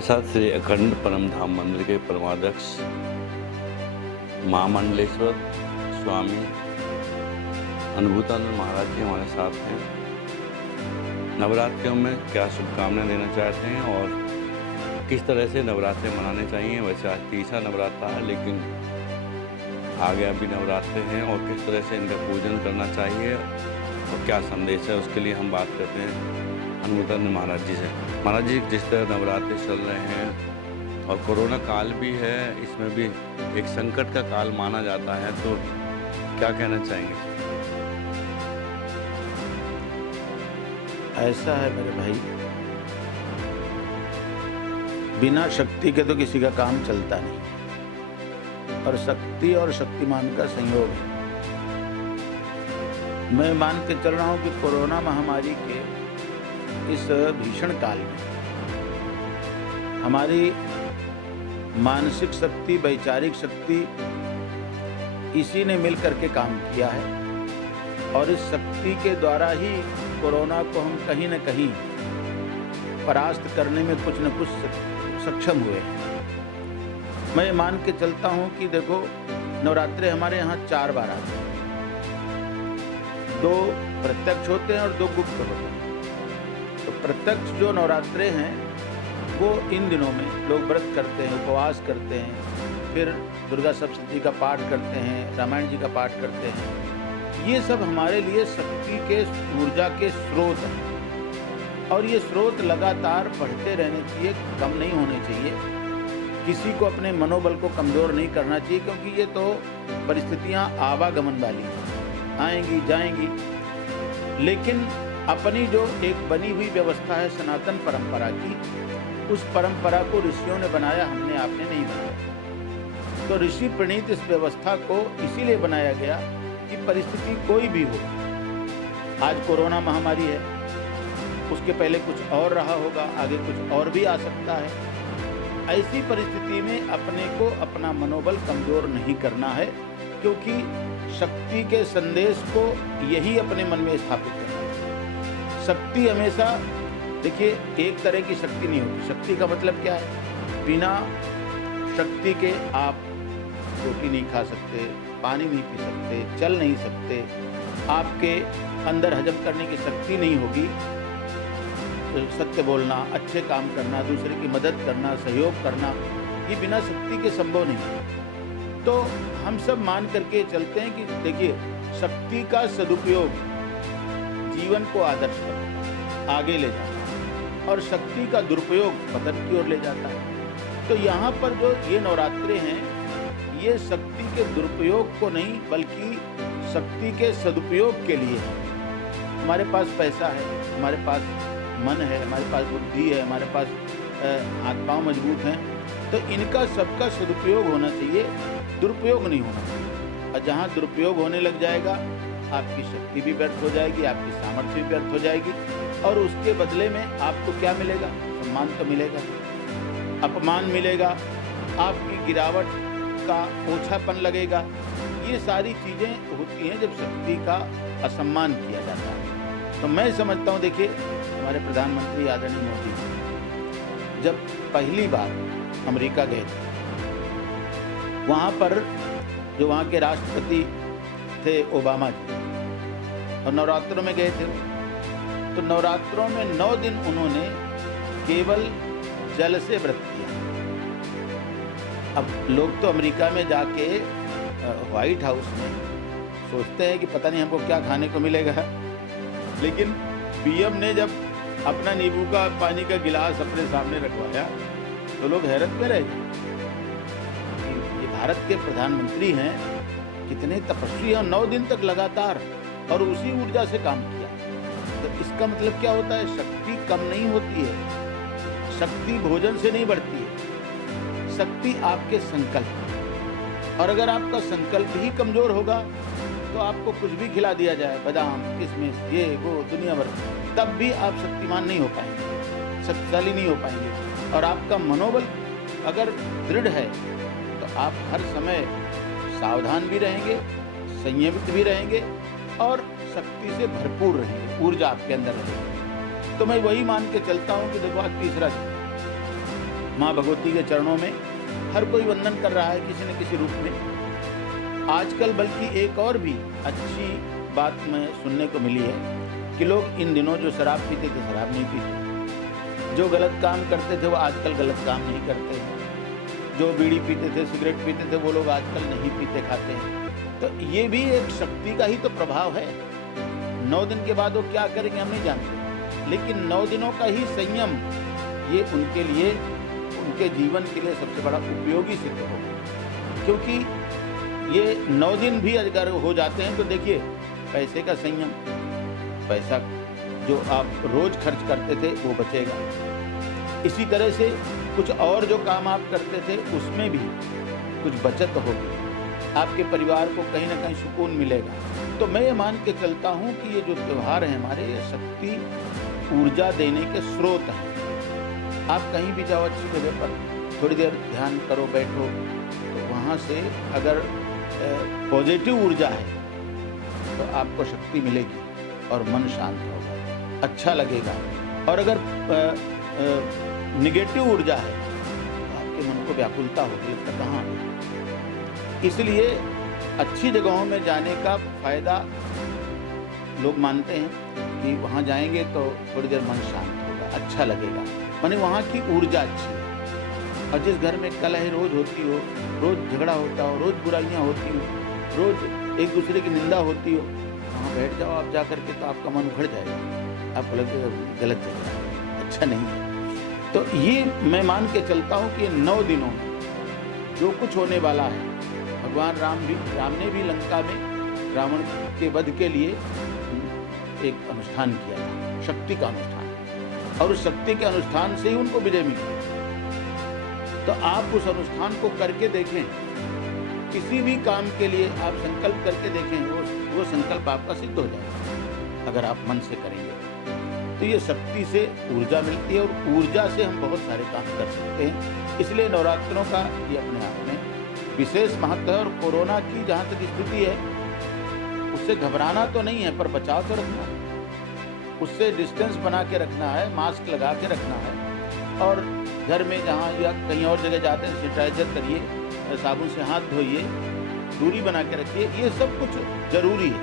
हमारे साथ श्री अखंड परम धाम मंदिर के परमाध्यक्ष महामंडलेश्वर स्वामी अनुभूतानंद महाराज जी हमारे साथ हैं। नवरात्रियों में क्या शुभकामनाएं देना चाहते हैं और किस तरह से नवरात्रे मनाने चाहिए। वैसे आज तीसरा नवरात्रा है, लेकिन आगे अभी नवरात्रे हैं और किस तरह से इनका पूजन करना चाहिए और क्या संदेश है, उसके लिए हम बात करते हैं अनुभूतानंद महाराज जी से। महाराज जी, जिस तरह नवरात्रे चल रहे हैं और कोरोना काल भी है, इसमें भी एक संकट का काल माना जाता है, तो क्या कहना चाहेंगे? ऐसा है मेरे भाई, बिना शक्ति के तो किसी का काम चलता नहीं, और शक्ति और शक्तिमान का संयोग है। मैं मान के चल रहा हूं कि कोरोना महामारी के इस भीषण काल में हमारी मानसिक शक्ति, वैचारिक शक्ति इसी ने मिल करके काम किया है, और इस शक्ति के द्वारा ही कोरोना को हम कहीं न कहीं परास्त करने में कुछ न कुछ सक्षम हुए हैं। मैं मान के चलता हूं कि देखो, नवरात्रे हमारे यहाँ 4 बार आते हैं, 2 प्रत्यक्ष होते हैं और 2 गुप्त होते हैं। तो प्रत्यक्ष जो नवरात्रे हैं वो इन दिनों में लोग व्रत करते हैं, उपवास करते हैं, फिर दुर्गा सप्तशती का पाठ करते हैं, रामायण जी का पाठ करते हैं। ये सब हमारे लिए शक्ति के, ऊर्जा के स्रोत हैं, और ये स्रोत लगातार बढ़ते रहने चाहिए, कम नहीं होने चाहिए। किसी को अपने मनोबल को कमज़ोर नहीं करना चाहिए, क्योंकि ये तो परिस्थितियाँ आवागमन वाली हैं, आएंगी जाएंगी। लेकिन अपनी जो एक बनी हुई व्यवस्था है सनातन परंपरा की, उस परंपरा को ऋषियों ने बनाया, हमने आपने नहीं बनाया। तो ऋषि प्रणीत इस व्यवस्था को इसीलिए बनाया गया कि परिस्थिति कोई भी हो, आज कोरोना महामारी है, उसके पहले कुछ और रहा होगा, आगे कुछ और भी आ सकता है। ऐसी परिस्थिति में अपने को, अपना मनोबल कमजोर नहीं करना है, क्योंकि शक्ति के संदेश को यही अपने मन में स्थापित करना है। शक्ति हमेशा, देखिए, एक तरह की शक्ति नहीं होती। शक्ति का मतलब क्या है? बिना शक्ति के आप रोटी नहीं खा सकते, पानी नहीं पी सकते, चल नहीं सकते, आपके अंदर हजम करने की शक्ति नहीं होगी, तो सत्य बोलना, अच्छे काम करना, दूसरे की मदद करना, सहयोग करना, ये बिना शक्ति के संभव नहीं है। तो हम सब मान करके चलते हैं कि देखिए, शक्ति का सदुपयोग जीवन को आदर्श करता, आगे ले जाता, और शक्ति का दुरुपयोग पतन की ओर ले जाता है। तो यहाँ पर जो ये नवरात्रे हैं, ये शक्ति के दुरुपयोग को नहीं, बल्कि शक्ति के सदुपयोग के लिए है। हमारे पास पैसा है, हमारे पास मन है, हमारे पास बुद्धि है, हमारे पास हाथ पांव मजबूत हैं, तो इनका सबका सदुपयोग होना चाहिए, दुरुपयोग नहीं होना चाहिए। और जहाँ दुरुपयोग होने लग जाएगा, आपकी शक्ति भी व्यर्थ हो जाएगी, आपकी सामर्थ्य भी व्यर्थ हो जाएगी, और उसके बदले में आपको क्या मिलेगा? सम्मान तो मिलेगा, अपमान मिलेगा, आपकी गिरावट का ओछापन लगेगा। ये सारी चीज़ें होती हैं जब शक्ति का असम्मान किया जाता है। तो मैं समझता हूँ, देखिए, हमारे प्रधानमंत्री आदरणीय मोदी जब पहली बार अमेरिका गए थे, वहाँ पर जो वहाँ के राष्ट्रपति थे ओबामा जी, और नवरात्रों में गए थे, तो नवरात्रों में 9 दिन उन्होंने केवल जल से व्रत किया। अब लोग तो अमेरिका में जाके व्हाइट हाउस में सोचते हैं कि पता नहीं हमको क्या खाने को मिलेगा, लेकिन पीएम ने जब अपना नींबू का पानी का गिलास अपने सामने रखवाया तो लोग हैरत में रह गए। ये भारत के प्रधानमंत्री हैं, कितने तपस्वी हैं, 9 दिन तक लगातार, और उसी ऊर्जा से काम किया। तो इसका मतलब क्या होता है? शक्ति कम नहीं होती है, शक्ति भोजन से नहीं बढ़ती है, शक्ति आपके संकल्प। और अगर आपका संकल्प ही कमजोर होगा तो आपको कुछ भी खिला दिया जाए, बादाम, किशमिश, ये वो दुनिया भर, तब भी आप शक्तिमान नहीं हो पाएंगे, शक्तिशाली नहीं हो पाएंगे। और आपका मनोबल अगर दृढ़ है तो आप हर समय सावधान भी रहेंगे, संयमित भी रहेंगे, और शक्ति से भरपूर रहेंगे, ऊर्जा आपके अंदर रहेगी। तो मैं वही मान के चलता हूँ कि देखो, आज तीसरा दिन माँ भगवती के चरणों में हर कोई वंदन कर रहा है किसी न किसी रूप में। आजकल बल्कि एक और भी अच्छी बात में सुनने को मिली है कि लोग इन दिनों जो शराब पीते थे शराब नहीं पीते, जो गलत काम करते थे वो आजकल गलत काम नहीं करते हैं, जो बीड़ी पीते थे सिगरेट पीते थे वो लोग आजकल नहीं पीते खाते हैं। तो ये भी एक शक्ति का ही तो प्रभाव है। 9 दिन के बाद वो क्या करेंगे हम नहीं जानते, लेकिन 9 दिनों का ही संयम ये उनके लिए, उनके जीवन के लिए सबसे बड़ा उपयोगी सिद्ध होगा। क्योंकि ये 9 दिन भी अगर हो जाते हैं तो देखिए पैसे का संयम, पैसा जो आप रोज खर्च करते थे वो बचेगा। इसी तरह से कुछ और जो काम आप करते थे उसमें भी कुछ बचत होगी, आपके परिवार को कहीं ना कहीं सुकून मिलेगा। तो मैं ये मान के चलता हूँ कि ये जो त्यौहार है हमारे, ये शक्ति ऊर्जा देने के स्रोत हैं। आप कहीं भी जाओ अच्छी जगह पर थोड़ी देर ध्यान करो, बैठो, तो वहाँ से अगर पॉजिटिव ऊर्जा है तो आपको शक्ति मिलेगी और मन शांत होगा, अच्छा लगेगा। और अगर निगेटिव ऊर्जा है तो आपके मन को व्याकुलता होगी, लगता कहाँ है। इसलिए अच्छी जगहों में जाने का फायदा लोग मानते हैं कि वहाँ जाएंगे तो थोड़ी देर मन शांत होगा, अच्छा लगेगा, माने वहाँ की ऊर्जा अच्छी है। और जिस घर में कलह रोज होती हो, रोज झगड़ा होता हो, रोज बुराइयाँ होती हो, रोज एक दूसरे की निंदा होती हो, वहाँ बैठ जाओ आप जा करके तो आपका मन उखड़ जाएगा, आपको लगेगा गलत जगह है, अच्छा नहीं है। तो ये मैं मान के चलता हूँ कि 9 दिनों में जो कुछ होने वाला है, भगवान राम ने भी लंका में रावण के वध के लिए एक अनुष्ठान किया था, शक्ति का अनुष्ठान, और उस शक्ति के अनुष्ठान से ही उनको विजय मिली। तो आप उस अनुष्ठान को करके देखें, किसी भी काम के लिए आप संकल्प करके देखें, वो संकल्प आपका सिद्ध हो जाएगा अगर आप मन से करेंगे। तो ये शक्ति से ऊर्जा मिलती है और ऊर्जा से हम बहुत सारे काम कर सकते हैं। इसलिए नवरात्रों का ये अपने आप में विशेष महत्व है। और कोरोना की जहाँ तक स्थिति है उससे घबराना तो नहीं है, पर बचाव तो रखना है, उससे डिस्टेंस बना के रखना है, मास्क लगा के रखना है, और घर में जहाँ या कहीं और जगह जाते हैं सैनिटाइजर करिए, साबुन से हाथ धोइए, दूरी बना के रखिए। ये सब कुछ जरूरी है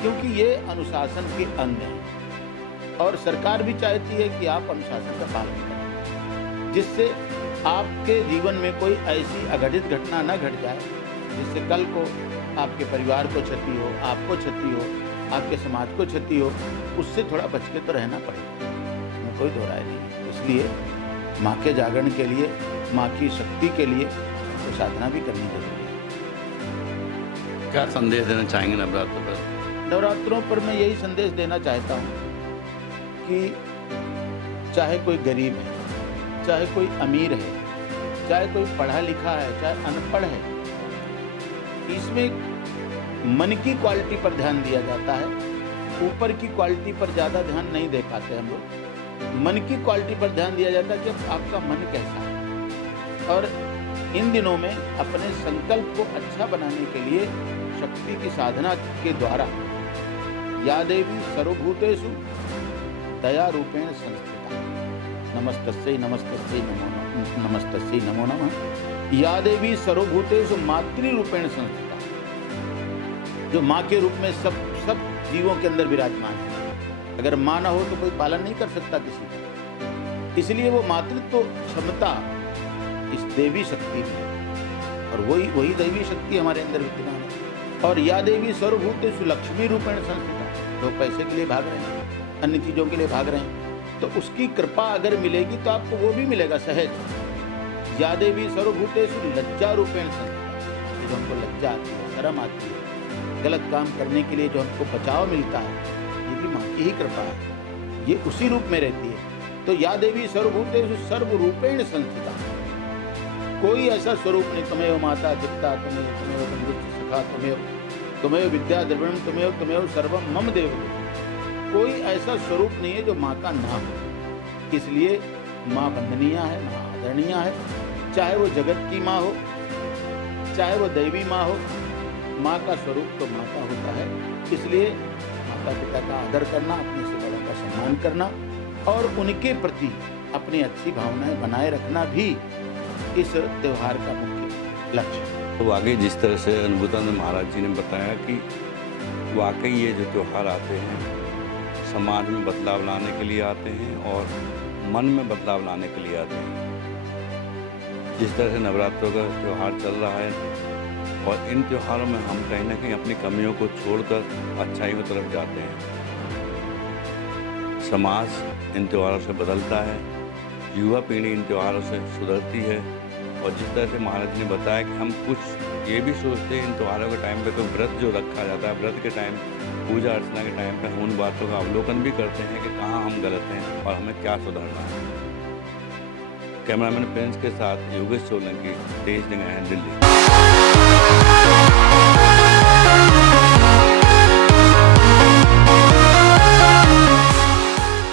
क्योंकि ये अनुशासन के अंग हैं और सरकार भी चाहती है कि आप अनुशासन का पालन करें, जिससे आपके जीवन में कोई ऐसी अघटित घटना न घट जाए जिससे कल को आपके परिवार को क्षति हो, आपको क्षति हो, आपके समाज को क्षति हो। उससे थोड़ा बच के तो रहना पड़ेगा, इसमें कोई दो राय नहीं। इसलिए माँ के जागरण के लिए, माँ की शक्ति के लिए तो साधना भी करनी जरूरी है। क्या संदेश देना चाहेंगे नवरात्र पर? नवरात्रों पर मैं यही संदेश देना चाहता हूँ कि चाहे कोई गरीब है, चाहे कोई अमीर है, चाहे कोई पढ़ा लिखा है, चाहे अनपढ़ है, इसमें मन की क्वालिटी पर ध्यान दिया जाता है, ऊपर की क्वालिटी पर ज़्यादा ध्यान नहीं दे पाते हम लोग। मन की क्वालिटी पर ध्यान दिया जाता है कि आपका मन कैसा है। और इन दिनों में अपने संकल्प को अच्छा बनाने के लिए शक्ति की साधना के द्वारा या देवी सर्वभूतेषु दया रूपेण संस्थिता, नमस्तस्यै नमस्तस्यै नमस्तस्यै नमो नमः। या देवी सर्वभूतेषु मातृ रूपेण संस्थिता, जो माँ के रूप में सब जीवों के अंदर विराजमान है। अगर माँ ना हो तो कोई पालन नहीं कर सकता किसी का, इसलिए वो मातृत्व क्षमता इस देवी शक्ति में है और वही दैवी शक्ति हमारे अंदर विद्यमान है। और या देवी सर्वभूतेषु लक्ष्मी रूपेण संस्थिता, जो पैसे के लिए भाग रहे हैं, अन्य चीजों के लिए भाग रहे हैं, तो उसकी कृपा अगर मिलेगी तो आपको वो भी मिलेगा सहज। या देवी सर्वभूतेषु लज्जा रूपेण संस्थिता, जो हमको लज्जा आती है, शर्म आती है, गलत काम करने के लिए जो हमको बचाव मिलता है, ये भी माँ की ही कृपा है, ये उसी रूप में रहती है। तो या देवी सर्वभूतेषु सर्वरूपेण संस्थिता, कोई ऐसा स्वरूप नहीं, तुम्हें माता चित्ता, तुम्हें बंधुत्व सखा, तुम्हें विद्या द्रविणम, तुम्हें सर्वम मम देव, कोई ऐसा स्वरूप नहीं है जो माँ का ना हो। इसलिए माँ वंदनीय है, माँ आदरणीय है, चाहे वो जगत की माँ हो, चाहे वो दैवी माँ हो, माँ का स्वरूप तो माँ का होता है। इसलिए माता पिता का आदर करना, अपने से बड़ों का सम्मान करना और उनके प्रति अपनी अच्छी भावनाएं बनाए रखना भी इस त्यौहार का मुख्य लक्ष्य है। तो वाकई जिस तरह से अनुभूतानंद महाराज जी ने बताया कि वाकई ये जो त्यौहार आते हैं समाज में बदलाव लाने के लिए आते हैं और मन में बदलाव लाने के लिए आते हैं। जिस तरह से नवरात्रों का त्यौहार चल रहा है और इन त्योहारों में हम कहीं ना कहीं अपनी कमियों को छोड़कर अच्छाई की तरफ जाते हैं। समाज इन त्योहारों से बदलता है, युवा पीढ़ी इन त्योहारों से सुधरती है और जिस तरह से महाराज ने बताया कि हम कुछ ये भी सोचते हैं इन त्योहारों के टाइम पे कोई व्रत जो रखा जाता है, व्रत के टाइम पूजा अर्चना के टाइम पे हम उन बातों का अवलोकन भी करते हैं कि कहाँ हम गलत हैं और हमें क्या सुधारना है। कैमरामैन प्रिंस के साथ योगेश सोलंकी, तेज जगह है, दिल्ली।